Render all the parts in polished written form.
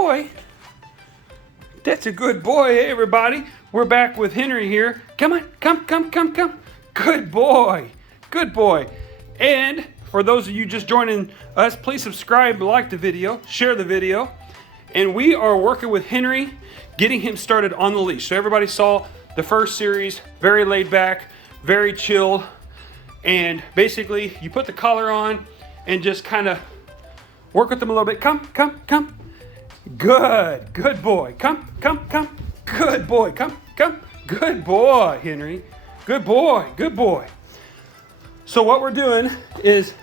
boy. That's a good boy. Hey, everybody. We're back with Henry here. Come on. Come. Good boy. Good boy. And for those of you just joining us, please subscribe, like the video, share the video. And we are working with Henry, getting him started on the leash. So everybody saw the first series, very laid back, very chilled. And basically, you put the collar on and just kind of work with them a little bit. Come. Good boy. Come. Good boy. Come. Good boy, Henry. Good boy. So what we're doing is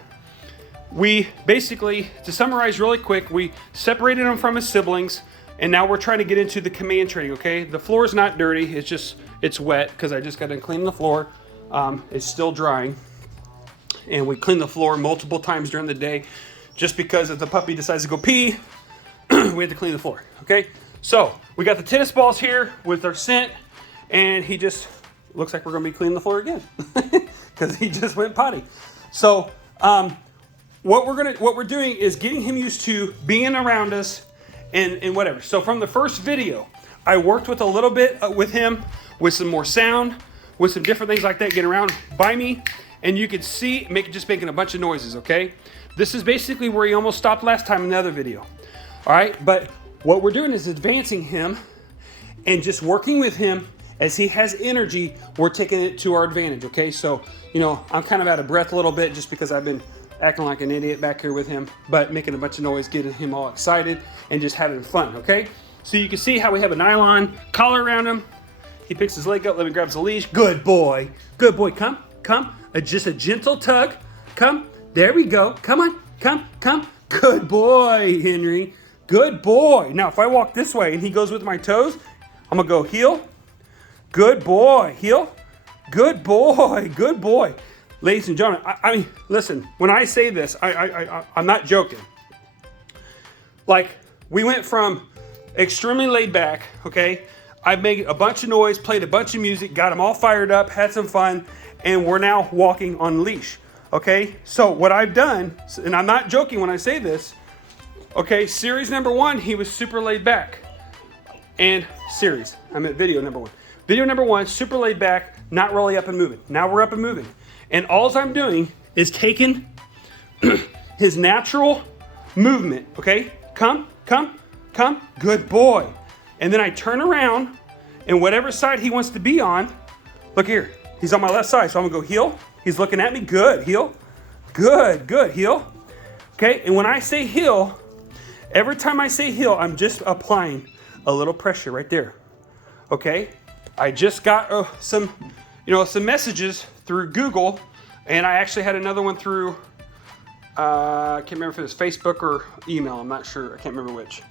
we basically, to summarize really quick, we separated him from his siblings, and now we're trying to get into the command training, okay? The floor is not dirty, it's wet because I just got to clean the floor. It's still drying. And we clean the floor multiple times during the day just because if the puppy decides to go pee, we have to clean the floor, okay? So we got the tennis balls here with our scent, and he just looks like we're gonna be cleaning the floor again because he just went potty. So what we're doing is getting him used to being around us and whatever. So from the first video, I worked with a little bit with him with some more sound, with some different things like that, getting around by me, and you could see just making a bunch of noises, okay? This is basically where he almost stopped last time in the other video. All right, but what we're doing is advancing him and just working with him as he has energy. We're taking it to our advantage, okay? So, I'm kind of out of breath a little bit just because I've been acting like an idiot back here with him, but making a bunch of noise, getting him all excited and just having fun, okay? So you can see how we have a nylon collar around him. He picks his leg up, let me grab the leash. Good boy. Come. Just a gentle tug. Come. There we go. Come on. Come. Good boy, Henry. Good boy. Now, if I walk this way and he goes with my toes, I'm going to go heel. Good boy. Heel. Good boy. Ladies and gentlemen, I mean, listen, when I say this, I'm not joking. Like, we went from extremely laid back, okay? I made a bunch of noise, played a bunch of music, got him all fired up, had some fun, and we're now walking on leash, okay? So what I've done, and I'm not joking when I say this, okay, series number 1, he was super laid back. And video number 1. Video number 1, super laid back, not really up and moving. Now we're up and moving. And all I'm doing is taking his natural movement, okay? Come, good boy. And then I turn around, and whatever side he wants to be on, look here, he's on my left side, so I'm gonna go heel. He's looking at me, good, heel. Good, heel. Okay, and when I say heel, every time I say heel, I'm just applying a little pressure right there. Okay, I just got some messages through Google, and I actually had another one through, I can't remember if it was Facebook or email, I'm not sure, I can't remember which.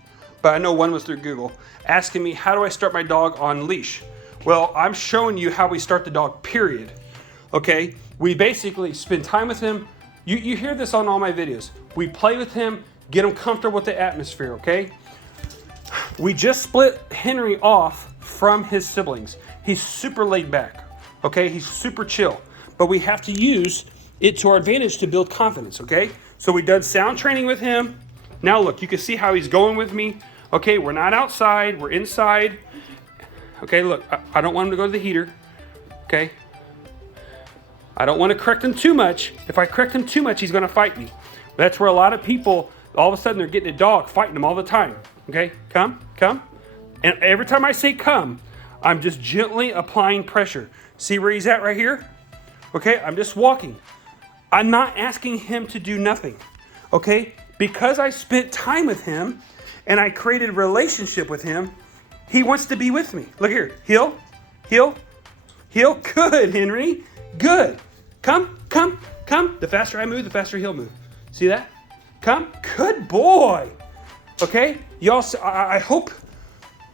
But I know one was through Google, asking me, how do I start my dog on leash? Well, I'm showing you how we start the dog, period. Okay, we basically spend time with him. You hear this on all my videos. We play with him, get him comfortable with the atmosphere, okay? We just split Henry off from his siblings. He's super laid back, okay? He's super chill. But we have to use it to our advantage to build confidence, okay? So we done sound training with him. Now look, you can see how he's going with me. Okay, we're not outside, we're inside. Okay, look, I don't want him to go to the heater, okay? I don't want to correct him too much. If I correct him too much, he's going to fight me. That's where a lot of people, all of a sudden, they're getting a dog, fighting them all the time. Okay, come. And every time I say come, I'm just gently applying pressure. See where he's at right here? Okay, I'm just walking. I'm not asking him to do nothing, okay? Because I spent time with him and I created a relationship with him, he wants to be with me. Look here, heel. Good, Henry, good. Come. The faster I move, the faster he'll move. See that? Come, good boy. Okay, y'all, I hope,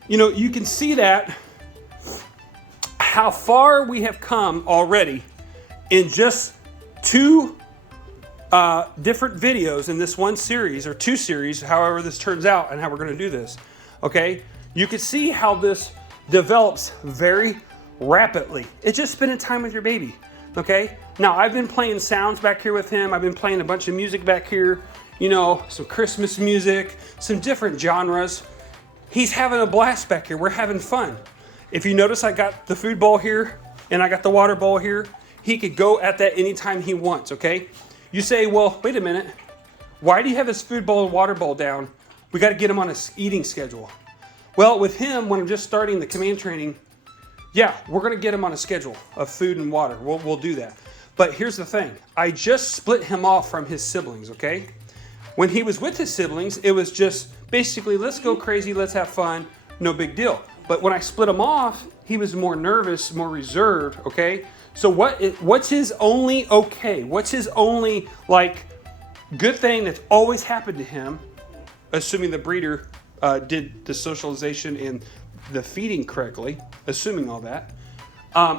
you can see that, how far we have come already in just 2 different videos in this one series, or 2 series, however this turns out and how we're going to do this, okay? You can see how this develops very rapidly. It's just spending time with your baby, okay? Now, I've been playing sounds back here with him. I've been playing a bunch of music back here, some Christmas music, some different genres, he's having a blast back here. We're having fun. If you notice, I got the food bowl here and I got the water bowl here. He could go at that anytime he wants, okay? You say, well, wait a minute. Why do you have his food bowl and water bowl down? We got to get him on his eating schedule. Well, with him, when I'm just starting the command training, yeah, we're going to get him on a schedule of food and water. We'll do that. But here's the thing. I just split him off from his siblings, okay? When he was with his siblings, it was just basically, let's go crazy, let's have fun, no big deal. But when I split him off, he was more nervous, more reserved, okay? So what's his only okay? What's his only, like, good thing that's always happened to him, assuming the breeder did the socialization and the feeding correctly, assuming all that,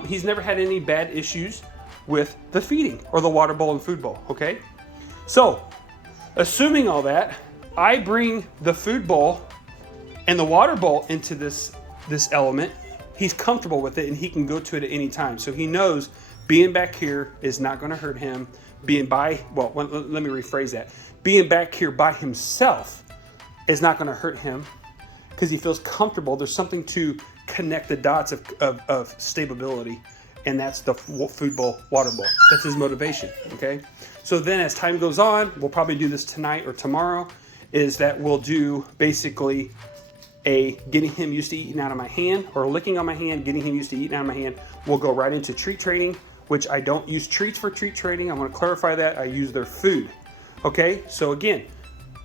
he's never had any bad issues with the feeding or the water bowl and food bowl, okay? So, assuming all that, I bring the food bowl and the water bowl into this element. He's comfortable with it and he can go to it at any time. So he knows being back here is not going to hurt him. Let me rephrase that. Being back here by himself is not going to hurt him because he feels comfortable. There's something to connect the dots of stability, and that's the food bowl, water bowl. That's his motivation, okay? So then as time goes on, we'll probably do this tonight or tomorrow, is that we'll do basically getting him used to eating out of my hand, or licking on my hand, getting him used to eating out of my hand. We'll go right into treat training, which I don't use treats for treat training. I want to clarify that. I use their food. Okay, so again,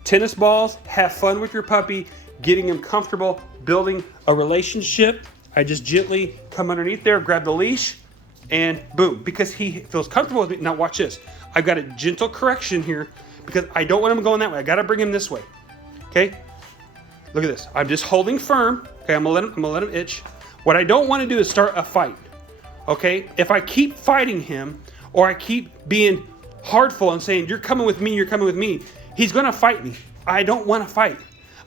tennis balls, have fun with your puppy, getting him comfortable, building a relationship. I just gently come underneath there, grab the leash, and boom, because he feels comfortable with me. Now watch this. I've got a gentle correction here because I don't want him going that way. I got to bring him this way. Okay, look at this. I'm just holding firm. Okay, I'm gonna let him itch. What I don't want to do is start a fight. Okay, if I keep fighting him or I keep being hardful and saying, you're coming with me, he's going to fight me. I don't want to fight.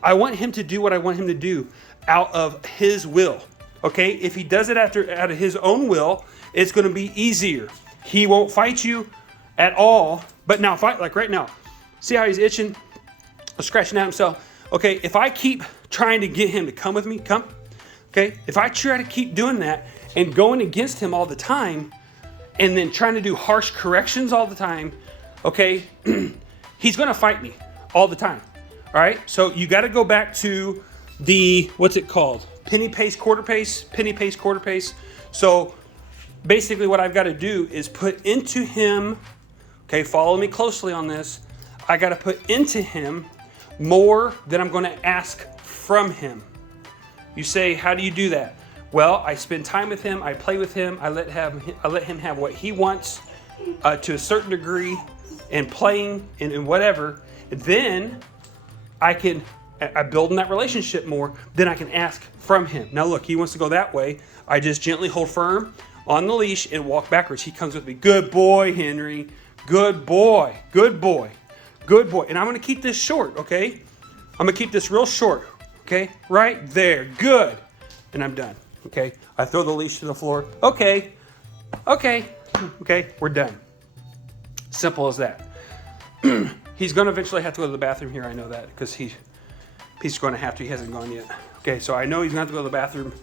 I want him to do what I want him to do out of his will. Okay, if he does it out of his own will, it's going to be easier. He won't fight you at all. But now, fight like right now. See how he's itching, scratching at himself. Okay, if I keep trying to get him to come with me, come. Okay, if I try to keep doing that and going against him all the time, and then trying to do harsh corrections all the time, okay, he's going to fight me all the time. All right, so you got to go back to the, what's it called? Penny pace, quarter pace, penny pace, quarter pace. So basically what I've got to do is put into him, okay, follow me closely on this. I got to put into him more than I'm going to ask from him. You say, how do you do that? Well, I spend time with him, I play with him, I let him have what he wants to a certain degree, and playing and whatever. Then I build in that relationship more, then I can ask from him. Now look, he wants to go that way. I just gently hold firm on the leash and walk backwards. He comes with me. Good boy, Henry. Good boy. Good boy. Good boy. And I'm going to keep this short, okay? I'm going to keep this real short, okay? Right there. Good. And I'm done, okay? I throw the leash to the floor. Okay. Okay. Okay. We're done. Simple as that. He's going to eventually have to go to the bathroom here. I know that because he's going to have to. He hasn't gone yet. Okay, so I know he's going to have to go to the bathroom.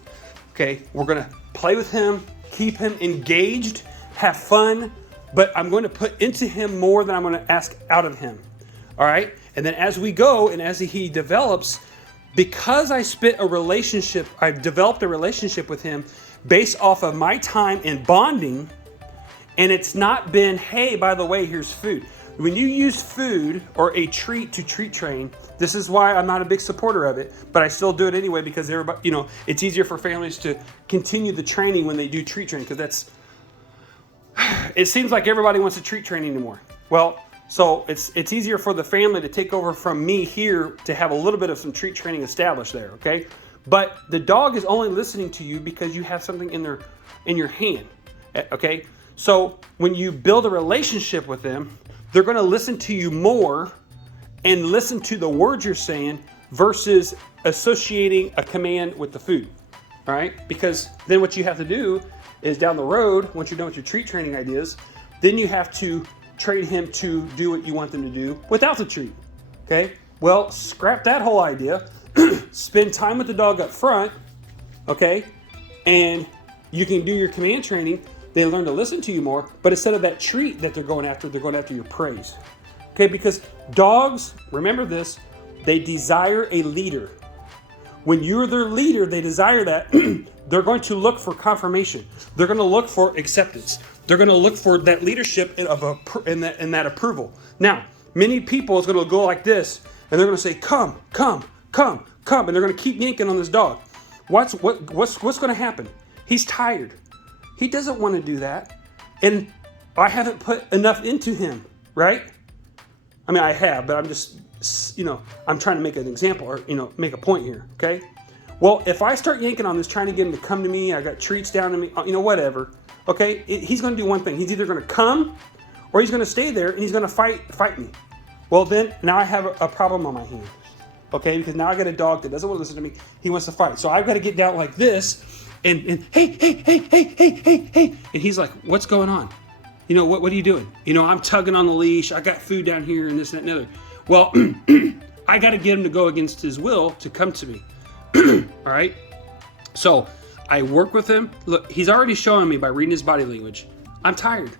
Okay, we're going to play with him, keep him engaged, have fun, but I'm going to put into him more than I'm going to ask out of him. All right? And then as we go and as he develops, because I've developed a relationship with him based off of my time and bonding, and it's not been, hey, by the way, here's food. When you use food or a treat to treat train, this is why I'm not a big supporter of it, but I still do it anyway because everybody, it's easier for families to continue the training when they do treat train because it seems like everybody wants to treat train anymore. Well, so it's easier for the family to take over from me here to have a little bit of some treat training established there, okay? But the dog is only listening to you because you have something in your hand, okay? So when you build a relationship with them, they're going to listen to you more and listen to the words you're saying versus associating a command with the food, all right? Because then what you have to do is down the road, once you're done with your treat training ideas, then you have to train him to do what you want them to do without the treat, okay? Well, scrap that whole idea. spend time with the dog up front, okay? And you can do your command training. They learn to listen to you more, but instead of that treat that they're going after your praise. Okay, because dogs, remember this, they desire a leader. When you're their leader, they desire that. They're going to look for confirmation. They're going to look for acceptance. They're going to look for that leadership and that approval. Now, many people is going to go like this, and they're going to say, come, come, come, come, and they're going to keep yanking on this dog. What's going to happen? He's tired. He doesn't want to do that. And I haven't put enough into him, right? I mean, I have, but I'm just, I'm trying to make an example or, make a point here, okay? Well, if I start yanking on this, trying to get him to come to me, I got treats down to me, whatever, okay? He's going to do one thing. He's either going to come or he's going to stay there and he's going to fight me. Well, then now I have a problem on my hands, okay? Because now I got a dog that doesn't want to listen to me. He wants to fight. So I've got to get down like this and hey, and he's like, what's going on? What are you doing? I'm tugging on the leash. I got food down here and this and that and the other. Well, I got to get him to go against his will to come to me. All right. So I work with him. Look, he's already showing me by reading his body language. I'm tired.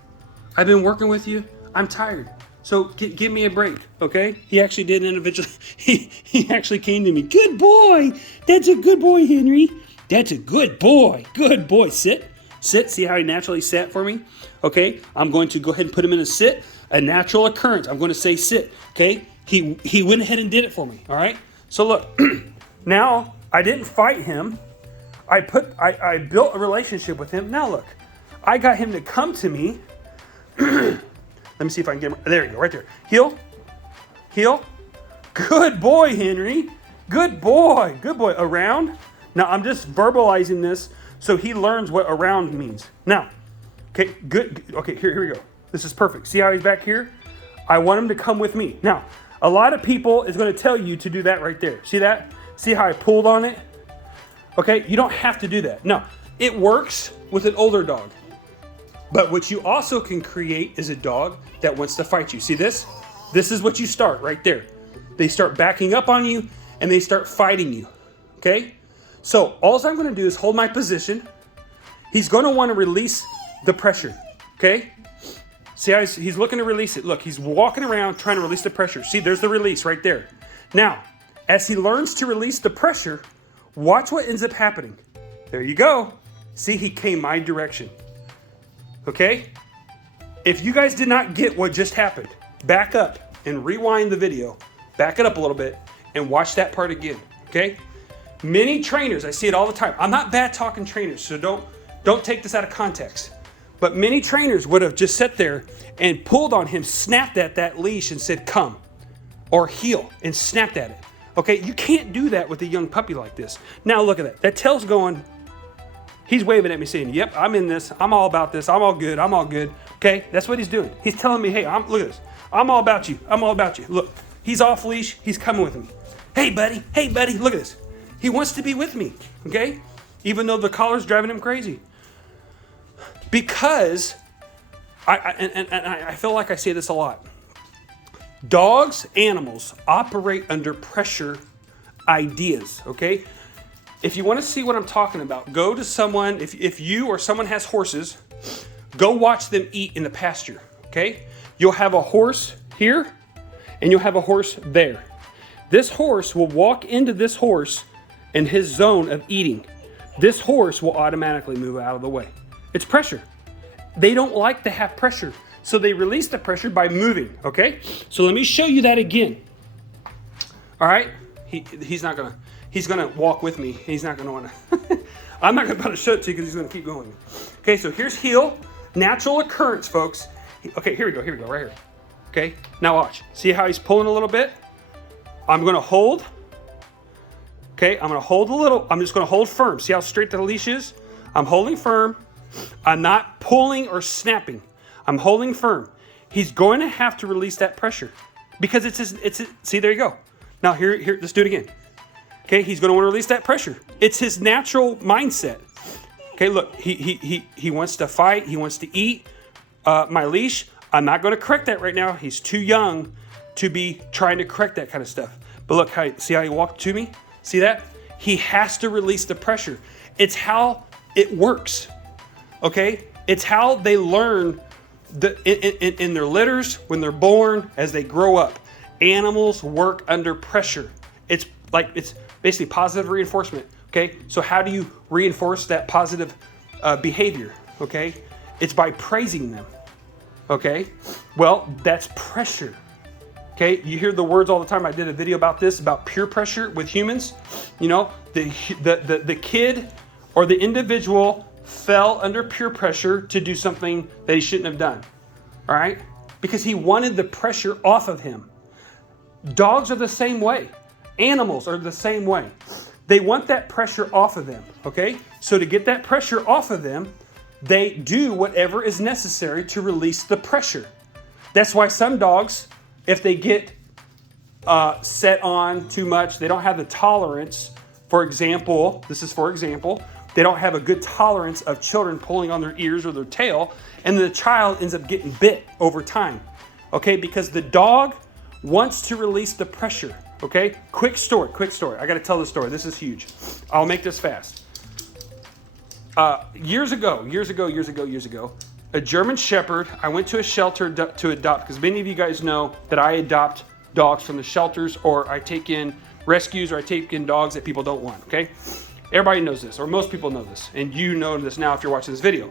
I've been working with you. I'm tired. So give me a break. Okay. He actually did individually. He actually came to me. Good boy. That's a good boy, Henry. That's a good boy. Good boy. Sit. See how he naturally sat for me? Okay, I'm going to go ahead and put him in a sit, a natural occurrence. I'm going to say sit, okay? He went ahead and did it for me, all right? So look, now I didn't fight him. I built a relationship with him. Now look, I got him to come to me. Let me see if I can get him. There you go, right there. Heel. Good boy, Henry. Good boy. Around. Now I'm just verbalizing this so he learns what around means. Now, okay, good. Okay, here we go. This is perfect. See how he's back here? I want him to come with me. Now, a lot of people is going to tell you to do that right there. See that? See how I pulled on it? Okay, you don't have to do that. No, it works with an older dog. But what you also can create is a dog that wants to fight you. See this? This is what you start right there. They start backing up on you and they start fighting you. Okay? So all I'm going to do is hold my position. He's going to want to release the pressure. Okay? See how he's looking to release it. Look, he's walking around trying to release the pressure. See, there's the release right there. Now, as he learns to release the pressure, watch what ends up happening. There you go. See, he came my direction. Okay? If you guys did not get what just happened, back up and rewind the video. Back it up a little bit and watch that part again. Okay? Many trainers, I see it all the time. I'm not bad talking trainers, so don't take this out of context. But many trainers would have just sat there and pulled on him, snapped at that leash and said, come, or heel, and snapped at it. Okay, you can't do that with a young puppy like this. Now look at that. That tail's going, he's waving at me saying, yep, I'm in this. I'm all about this. I'm all good. Okay, that's what he's doing. He's telling me, hey, look at this. I'm all about you. Look, he's off leash. He's coming with me. Hey, buddy, look at this. He wants to be with me, okay? Even though the collar's driving him crazy. Because, I feel like I say this a lot. Dogs, animals, operate under pressure ideas, okay? If you want to see what I'm talking about, go to someone, if you or someone has horses, go watch them eat in the pasture, okay? You'll have a horse here, and you'll have a horse there. This horse will walk into this horse in his zone of eating. This horse will automatically move out of the way. It's pressure. They don't like to have pressure, so they release the pressure by moving, okay? So let me show you that again. All right? He's gonna walk with me. He's not gonna wanna, I'm not gonna show it to you because he's gonna keep going. Okay, so here's heel, natural occurrence, folks. Okay, here we go, right here. Okay, now watch. See how he's pulling a little bit? I'm gonna hold. Okay, I'm gonna hold a little. I'm just gonna hold firm. See how straight the leash is? I'm holding firm. I'm not pulling or snapping. I'm holding firm. He's going to have to release that pressure because it's his, see, there you go. Now here, let's do it again. Okay, he's gonna want to release that pressure. It's his natural mindset. Okay, look, he wants to fight. He wants to eat. My leash, I'm not gonna correct that right now. He's too young to be trying to correct that kind of stuff. But look, see how he walked to me? See that? He has to release the pressure. It's how it works, okay? It's how they learn in their litters, when they're born, as they grow up. Animals work under pressure. It's basically positive reinforcement, okay? So how do you reinforce that positive behavior, okay? It's by praising them, okay? Well, that's pressure, okay? You hear the words all the time. I did a video about this, about peer pressure with humans. You know, the kid or the individual fell under peer pressure to do something that he shouldn't have done, all right? Because he wanted the pressure off of him. Dogs are the same way. Animals are the same way. They want that pressure off of them, okay? So to get that pressure off of them, they do whatever is necessary to release the pressure. That's why some dogs, if they get set on too much, they don't have the tolerance. For example, they don't have a good tolerance of children pulling on their ears or their tail, and the child ends up getting bit over time, okay? Because the dog wants to release the pressure, okay? Quick story. I got to tell the story. This is huge. I'll make this fast. Years ago, a German Shepherd, I went to a shelter to adopt, because many of you guys know that I adopt dogs from the shelters, or I take in rescues, or I take in dogs that people don't want, okay? Everybody knows this, or most people know this, and you know this now if you're watching this video.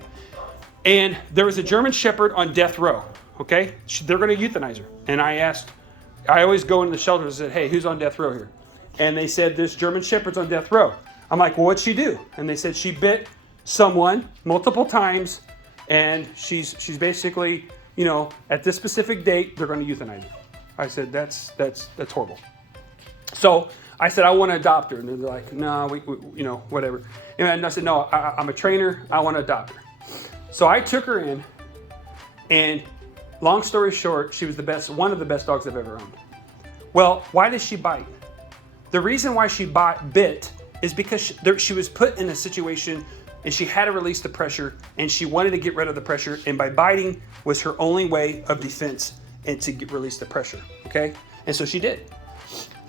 And there was a German Shepherd on death row, okay? They're going to euthanize her. And I always go into the shelter and said, hey, who's on death row here? And they said, this German Shepherd's on death row. I'm like, well, what'd she do? And they said, she bit someone multiple times, and she's basically, you know, at this specific date, they're going to euthanize her. I said, that's horrible. So I said, I want to adopt her. And they're like, no, we you know, whatever. And I said, no, I'm a trainer. I want to adopt her. So I took her in, and long story short, she was one of the best dogs I've ever owned. Well, why did she bite? The reason why she bit is because she was put in a situation, and she had to release the pressure, and she wanted to get rid of the pressure, and by biting was her only way of defense and to release the pressure, okay? And so she did.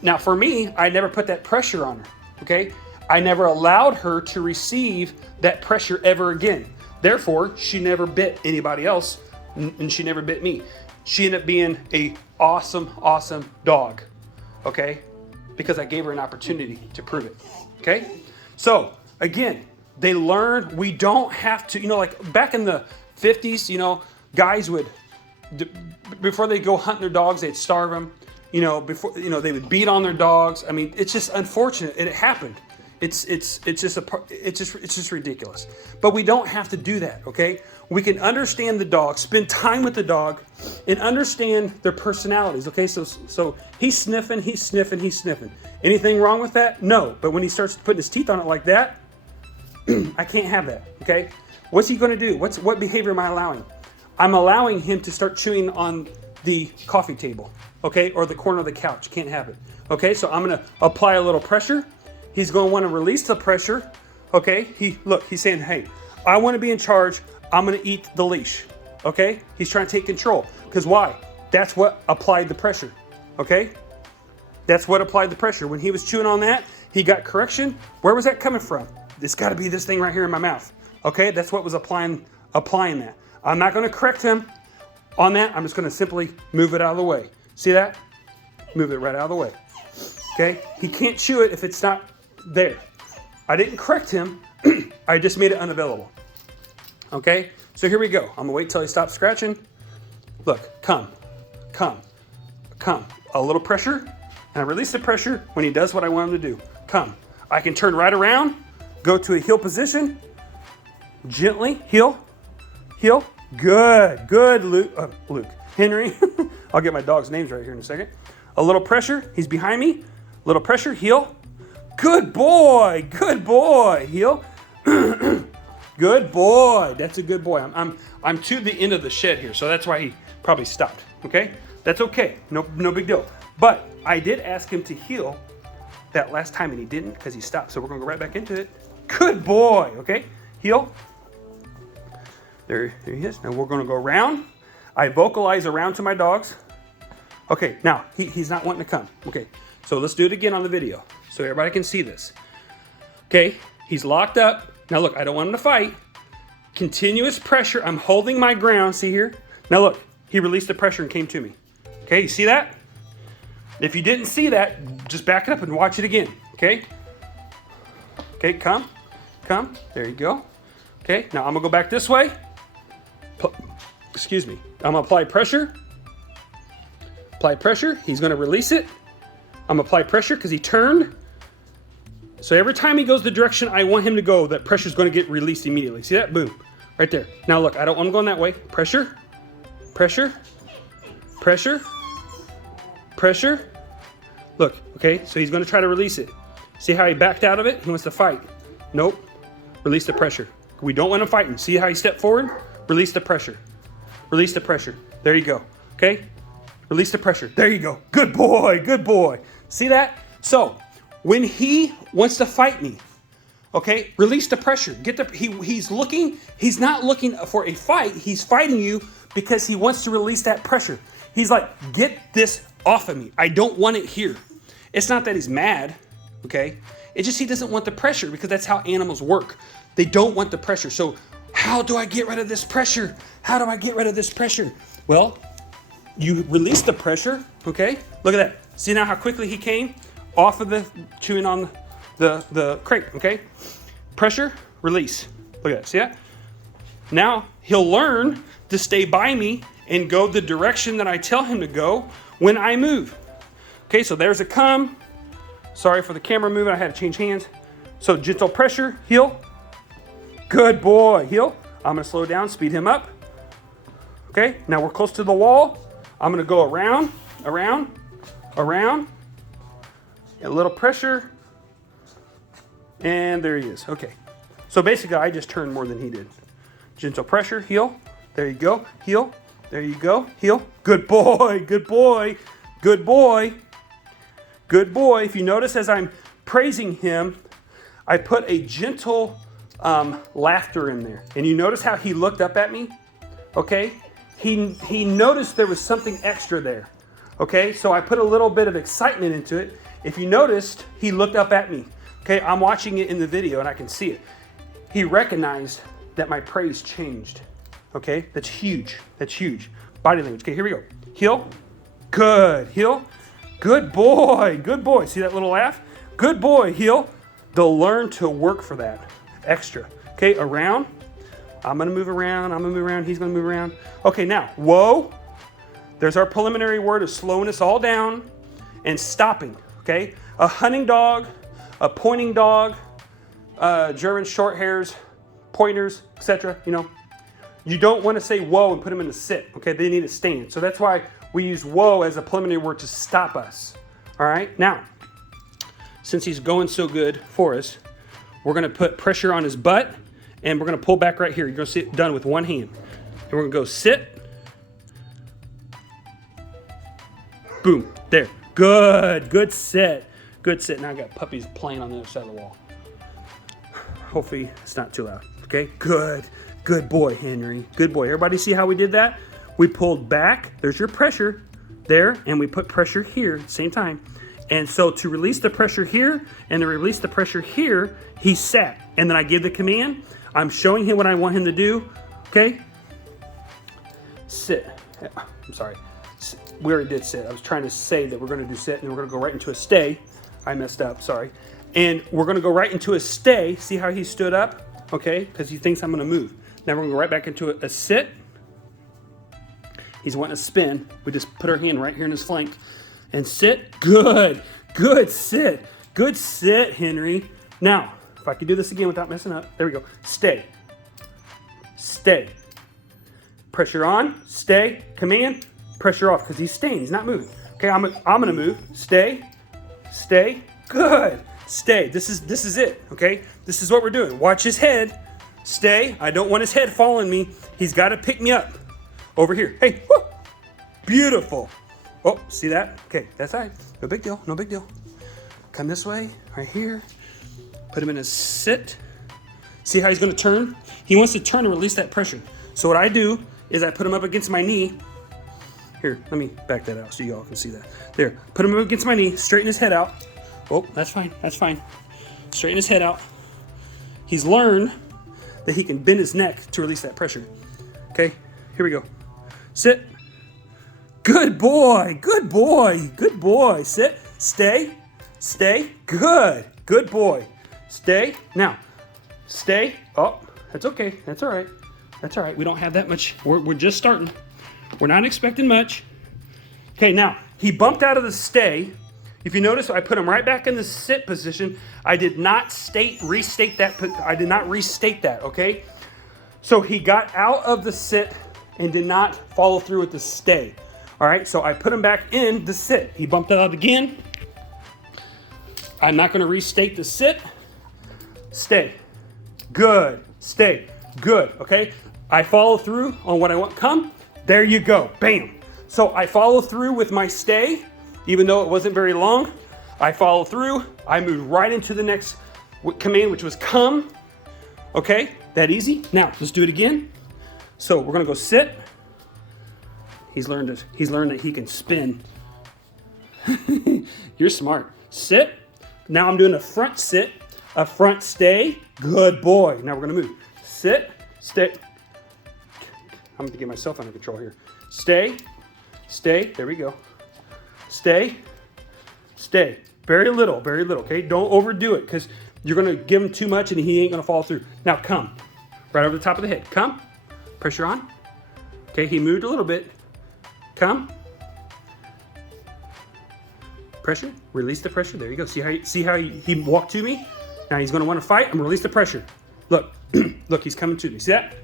Now for me, I never put that pressure on her, okay? I never allowed her to receive that pressure ever again. Therefore, she never bit anybody else, and she never bit me. She ended up being a awesome dog, okay? Because I gave her an opportunity to prove it, okay? So again, they learn. We don't have to, you know, like back in the 50s, you know, guys would, before they go hunting their dogs, they'd starve them. You know, before, you know, they would beat on their dogs. I mean, it's just unfortunate. It happened. It's just ridiculous. But we don't have to do that, okay? We can understand the dog, spend time with the dog, and understand their personalities, okay? So he's sniffing. Anything wrong with that? No. But when he starts putting his teeth on it like that, I can't have that, okay? What's he going to do? What behavior am I allowing? I'm allowing him to start chewing on the coffee table, okay, or the corner of the couch. Can't have it, okay? So I'm going to apply a little pressure. He's going to want to release the pressure, okay? He's saying, hey, I want to be in charge. I'm going to eat the leash, okay? He's trying to take control. Because why? That's what applied the pressure, okay? That's what applied the pressure. When he was chewing on that, he got correction. Where was that coming from? It's got to be this thing right here in my mouth, okay? That's what was applying that. I'm not going to correct him on that. I'm just going to simply move it out of the way. See that? Move it right out of the way. Okay? He can't chew it if it's not there. I didn't correct him. I just made it unavailable. Okay? So here we go. I'm going to wait till he stops scratching. Look, come. A little pressure, and I release the pressure when he does what I want him to do. Come. I can turn right around, go to a heel position, gently, heel. Good, Luke. Henry. I'll get my dog's names right here in a second. A little pressure, he's behind me. Little pressure, heel. Good boy, heel. Good boy, that's a good boy. I'm to the end of the shed here, so that's why he probably stopped, okay? That's okay, no big deal. But I did ask him to heel that last time, and he didn't because he stopped, so we're gonna go right back into it. Good boy, okay? Heel. There he is. Now we're going to go around. I vocalize around to my dogs. Okay, now he's not wanting to come. Okay, So let's do it again on the video so everybody can see this. Okay, he's locked up. Now look, I don't want him to fight. Continuous pressure. I'm holding my ground. See here? Now look, he released the pressure and came to me. Okay, you see that? If you didn't see that, just back it up and watch it again. Okay? Okay, come. There you go. Okay, now I'm gonna go back this way. Excuse me. I'm gonna apply pressure. Apply pressure. He's gonna release it. I'm gonna apply pressure because he turned. So every time he goes the direction I want him to go, that pressure is gonna get released immediately. See that? Boom. Right there. Now look, I don't want him going that way. Pressure. Pressure. Pressure. Pressure. Look, okay, so he's gonna try to release it. See how he backed out of it? He wants to fight. Nope. Release the pressure. We don't want him fighting. See how he stepped forward? Release the pressure. Release the pressure. There you go. Okay? Release the pressure. There you go. Good boy. Good boy. See that? So when he wants to fight me, okay, release the pressure. He's not looking for a fight. He's fighting you because he wants to release that pressure. He's like, get this off of me. I don't want it here. It's not that he's mad, okay? It's just he doesn't want the pressure because that's how animals work. They don't want the pressure. So how do I get rid of this pressure? How do I get rid of this pressure? Well, you release the pressure, okay? Look at that. See now how quickly he came off of the chewing on the crate, okay? Pressure, release. Look at that, see that? Now he'll learn to stay by me and go the direction that I tell him to go when I move. Okay, so there's a come. Sorry for the camera moving, I had to change hands. So gentle pressure, heel. Good boy, heel. I'm gonna slow down, speed him up. Okay, now we're close to the wall. I'm gonna go around. A little pressure. And there he is, okay. So basically I just turned more than he did. Gentle pressure, heel. There you go, heel. There you go, heel. Good boy, good boy, good boy. Good boy. If you notice as I'm praising him, I put a gentle laughter in there. And you notice how he looked up at me? Okay? He noticed there was something extra there. Okay? So I put a little bit of excitement into it. If you noticed, he looked up at me. Okay? I'm watching it in the video and I can see it. He recognized that my praise changed. Okay? That's huge. That's huge. Body language. Okay, here we go. Heel. Good. Heel. Good boy. Good boy. See that little laugh? Good boy. Heel. They'll learn to work for that. Extra. Okay, around. I'm going to move around. I'm going to move around. He's going to move around. Okay, now, whoa. There's our preliminary word of slowing us all down and stopping. Okay? A hunting dog, a pointing dog, German short hairs, pointers, etc. You know, you don't want to say whoa and put them in a sit. Okay, they need to stand. So that's why we use whoa as a preliminary word to stop us. All right, now, since he's going so good for us, we're going to put pressure on his butt and we're going to pull back right here. You're going to see it done with one hand. And we're going to go sit. Boom, there. Good, good sit. Good sit. Now I got puppies playing on the other side of the wall. Hopefully it's not too loud. Okay, good. Good boy, Henry. Good boy. Everybody see how we did that? We pulled back. There's your pressure there. And we put pressure here at the same time. And so to release the pressure here and to release the pressure here, he sat. And then I give the command. I'm showing him what I want him to do. Okay? Sit. I'm sorry. We already did sit. I was trying to say that we're going to do sit and then we're going to go right into a stay. I messed up. Sorry. And we're going to go right into a stay. See how he stood up? Okay? Because he thinks I'm going to move. Now we're going to go right back into a sit. He's wanting to spin. We just put our hand right here in his flank. And sit. Good. Good sit. Good sit, Henry. Now, if I could do this again without messing up. There we go. Stay. Stay. Pressure on. Stay. Command. Pressure off because he's staying. He's not moving. Okay, I'm going to move. Stay. Stay. Good. Stay. This is it. Okay? This is what we're doing. Watch his head. Stay. I don't want his head following me. He's got to pick me up. Over here. Hey. Woo. Beautiful. Oh, see that? Okay, that's all right. No big deal. No big deal. Come this way. Right here. Put him in a sit. See how he's going to turn? He wants to turn and release that pressure. So what I do is I put him up against my knee. Here, let me back that out so y'all can see that. There, put him against my knee, straighten his head out. Oh, that's fine, that's fine. Straighten his head out. He's learned that he can bend his neck to release that pressure. Okay, here we go. Sit. Good boy, good boy, good boy. Sit, stay, stay. Good, good boy. Stay. Now, stay. Oh, that's okay, that's all right. That's all right, we don't have that much. We're just starting. We're not expecting much. Okay, now, he bumped out of the stay. If you notice, I put him right back in the sit position. I did not restate that, okay? So he got out of the sit and did not follow through with the stay. All right, so I put him back in the sit. He bumped out again. I'm not gonna restate the sit. Stay. Good. Stay. Good, okay? I follow through on what I want. Come. There you go. Bam. So I follow through with my stay, even though it wasn't very long. I follow through. I moved right into the next command, which was come. Okay, that easy. Now, let's do it again. So we're gonna go sit. He's learned that he can spin. You're smart. Sit. Now I'm doing a front sit, a front stay. Good boy. Now we're gonna move. Sit, stay. I'm gonna get myself under control here. Stay, stay. There we go. Stay, stay. Very little, okay? Don't overdo it because you're gonna give him too much and he ain't gonna follow through. Now come. Right over the top of the head. Come. Pressure on. Okay, he moved a little bit. Come. Pressure. Release the pressure. There you go. See how he walked to me? Now he's gonna want to fight. I'm gonna release the pressure. Look. Look, he's coming to me. See that?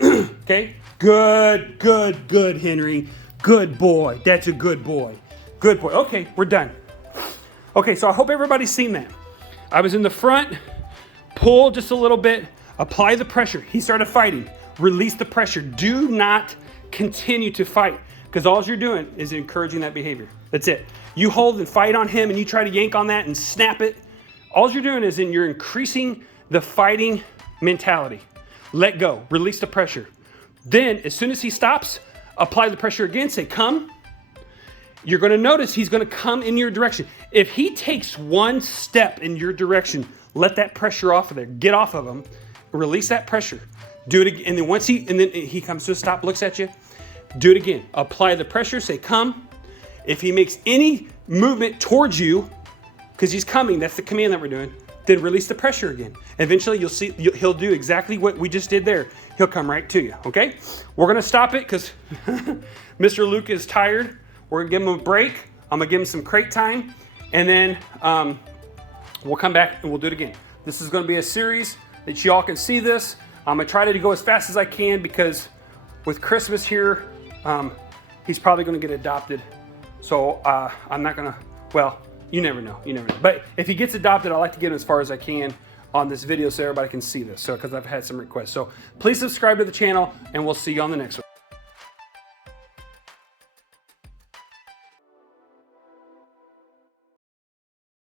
Okay. Good, good, good, Henry. Good boy. That's a good boy. Good boy. Okay, we're done. Okay, so I hope everybody's seen that. I was in the front, pull just a little bit, apply the pressure. He started fighting. Release the pressure. Do not continue to fight because all you're doing is encouraging that behavior. That's it. You hold and fight on him and you try to yank on that and snap it. All you're doing is you're increasing the fighting mentality. Let go. Release the pressure. Then, as soon as he stops, apply the pressure again. Say, come. You're going to notice he's going to come in your direction. If he takes one step in your direction, let that pressure off of there. Get off of him. Release that pressure. Do it again. And then once he comes to a stop, looks at you, do it again. Apply the pressure. Say, come. If he makes any movement towards you, because he's coming, that's the command that we're doing, then release the pressure again. Eventually, you'll see he'll do exactly what we just did there. He'll come right to you, okay? We're gonna stop it because Mr. Luke is tired. We're gonna give him a break. I'm gonna give him some crate time, and then we'll come back and we'll do it again. This is gonna be a series that y'all can see this. I'm gonna try to go as fast as I can because with Christmas here, he's probably gonna get adopted. So I'm not gonna, well, you never know. But if he gets adopted, I like to get him as far as I can on this video so everybody can see this. So, because I've had some requests. So please subscribe to the channel and we'll see you on the next one.